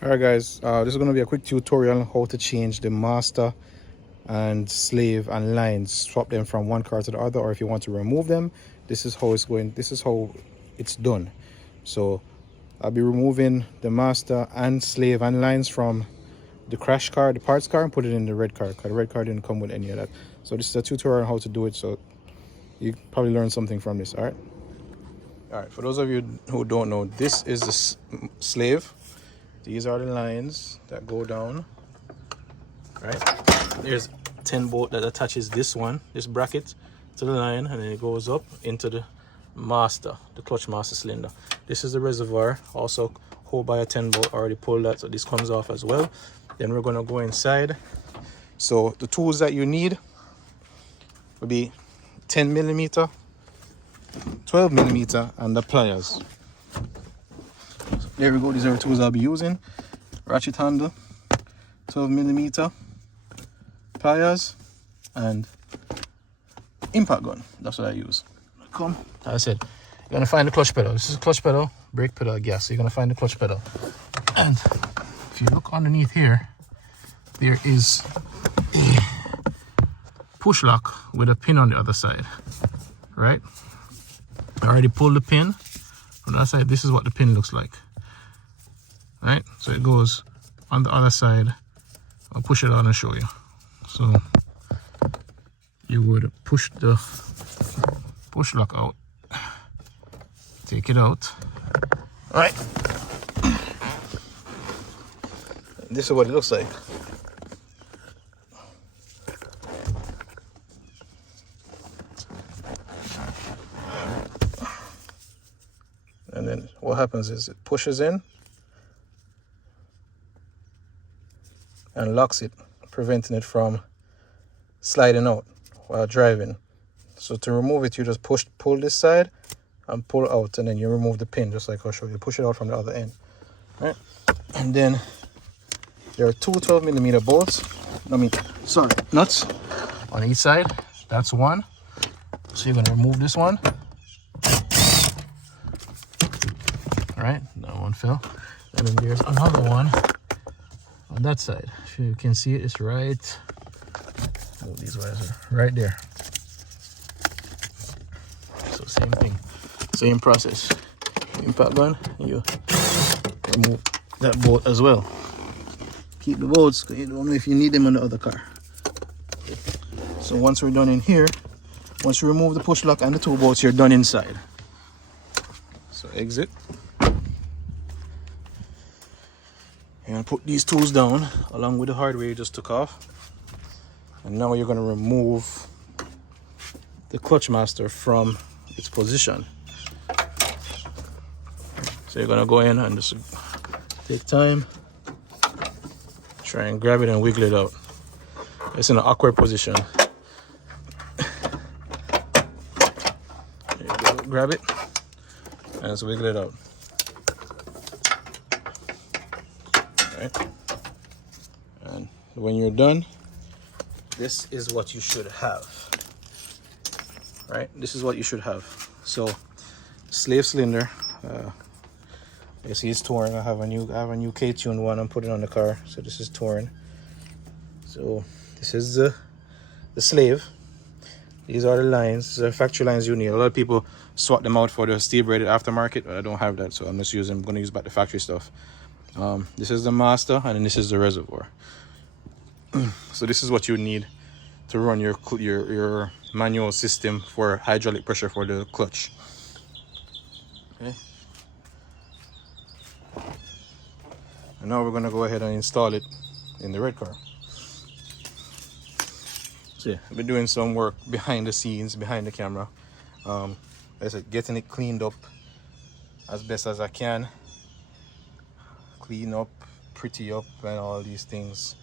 Alright guys, this is going to be a quick tutorial on how to change the master and slave and lines, swap them from one car to the other, or if you want to remove them, this is how it's done. So I'll be removing the master and slave and lines from the crash car, the parts car, and put it in the red car, because the red car didn't come with any of that. So this is a tutorial on how to do it, so you probably learn something from this. Alright, for those of you who don't know, this is the slave. These are the lines that go down, right? There's 10 bolt that attaches this bracket to the line, and then it goes up into the master, the clutch master cylinder. This is the reservoir, also hold by a 10 bolt, already pulled that, so this comes off as well. Then we're gonna go inside. So the tools that you need will be 10 millimeter, 12 millimeter, and the pliers. There we go, these are the tools I'll be using. Ratchet handle, 12 millimeter, pliers, and impact gun. That's what I use. Come. As I said, you're gonna find the clutch pedal. This is a clutch pedal, brake pedal, gas. So you're gonna find the clutch pedal. And if you look underneath here, there is a push lock with a pin on the other side, right? I already pulled the pin from the other side. This is what the pin looks like. Right, so it goes on the other side. I'll push it out and show you. So you would push the push lock out, take it out. All right, this is what it looks like. And then what happens is it pushes in and locks it, preventing it from sliding out while driving. So to remove it, you just pull this side and pull out, and then you remove the pin, just like I'll show you. Push it out from the other end, right? And then there are two 12 millimeter bolts. Nuts on each side. That's one. So you're gonna remove this one. All right, that one fell. And then there's another one on that side. If you can see it, it's right. Oh, these wires are right there. So same thing, same process. Impact gun, you remove that bolt as well. Keep the bolts, because you don't know if you need them on the other car. So once we're done in here, once you remove the push lock and the two bolts, you're done inside. So exit. And put these tools down along with the hardware you just took off. And now you're going to remove the clutch master from its position. So you're going to go in and just take time, try and grab it and wiggle it out. It's in an awkward position. There you go, grab it and just wiggle it out. Right. And when you're done, this is what you should have. Right, this is what you should have. So slave cylinder, you see it's torn. I have a new K-tune one. I'm putting on the car, so this is torn. So this is the slave. These are the lines. These are factory lines you need. A lot of people swap them out for the steel braided aftermarket, but I don't have that, so I'm just using. I'm going to use back the factory stuff. This is the master, and then this is the reservoir. So this is what you need to run your manual system for hydraulic pressure for the clutch. Okay. And now we're gonna go ahead and install it in the red car. So yeah, I've been doing some work behind the scenes, behind the camera. Like I said, getting it cleaned up as best as I can. Clean up, pretty up, and all these things.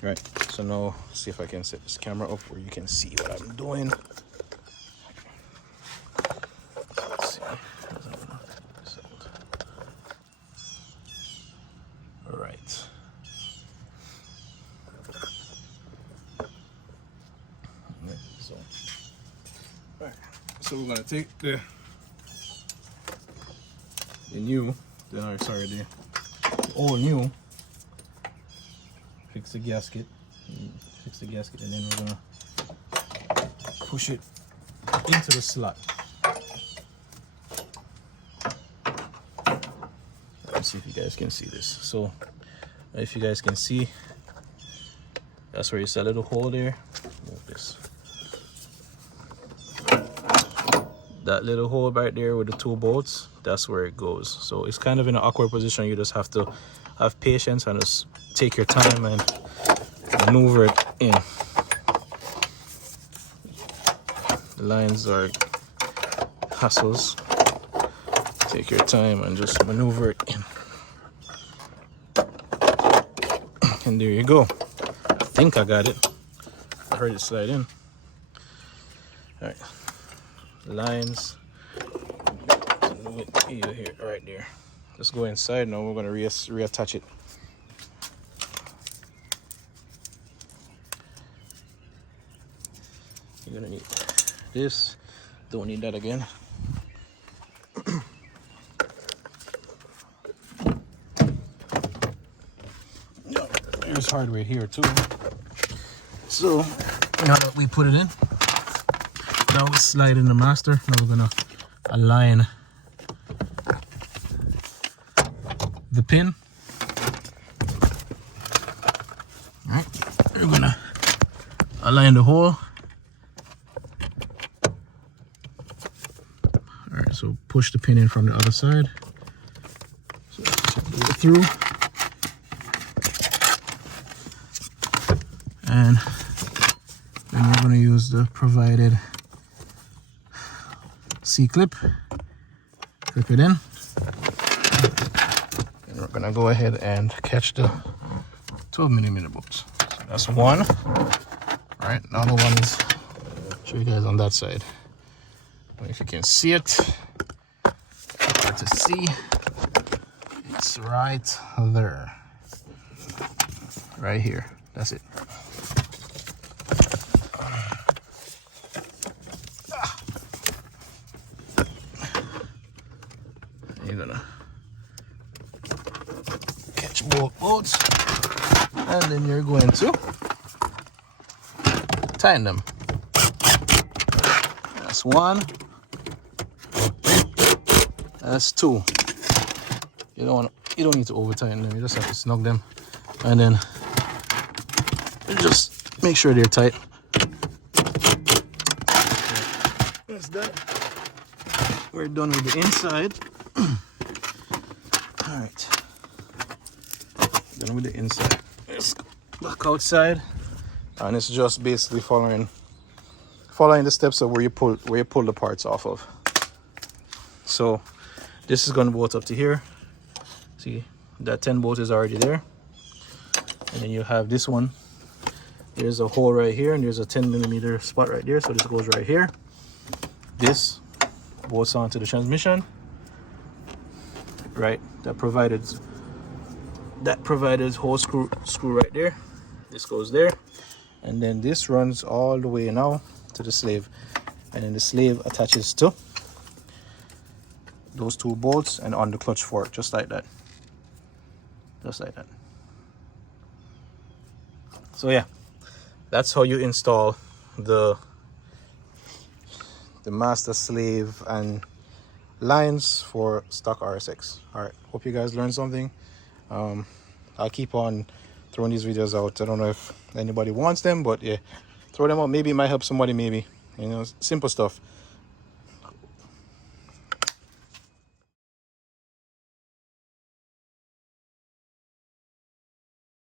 Right, so now see if I can set this camera up where you can see what I'm doing. Let's see. All right. So we're gonna take the new then I sorry the all new. Fix the gasket. Fix the gasket, and then we're gonna push it into the slot. Let's see if you guys can see this. So if you guys can see, that's where you set a little hole there. Move this. That little hole right there with the two bolts, that's where it goes. So it's kind of in an awkward position. You just have to have patience and just take your time and maneuver it in. The lines are hassles. Take your time and just maneuver it in. And there you go. I think I got it. I heard it slide in. Alright. Lines. Here, right there. Let's go inside now. We're gonna reattach it. You're gonna need this. Don't need that again. There's hardware here too. So now that we put it in, now we slide in the master. Now we're gonna align the pin. All right, we're gonna align the hole. All right, so push the pin in from the other side. So go through. And then we're going to use the provided C-clip, clip it in, and we're going to go ahead and catch the 12mm bolts. So that's one. All right, now the one is, show you guys on that side. If you can see it, hard to see, it's right there, right here. That's it. You're gonna catch both bolts, and then you're going to tighten them. That's one. That's two. You don't need to over tighten them. You just have to snug them, and then just make sure they're tight. That's that. We're done with the inside. Alright. Done with the inside. Let's go back outside. And it's just basically following the steps of where you pull the parts off of. So this is gonna bolt up to here. See, that 10 bolt is already there. And then you have this one. There's a hole right here, and there's a 10mm spot right there. So this goes right here. This bolts onto the transmission, right? That provided hole screw right there. This goes there, and then this runs all the way now to the slave, and then the slave attaches to those two bolts and on the clutch fork, just like that. Just like that. So yeah, that's how you install the master, slave, and lines for stock RSX. All right, hope you guys learned something. I'll keep on throwing these videos out. I don't know if anybody wants them, but yeah, throw them out. Maybe it might help somebody. Maybe, you know, simple stuff.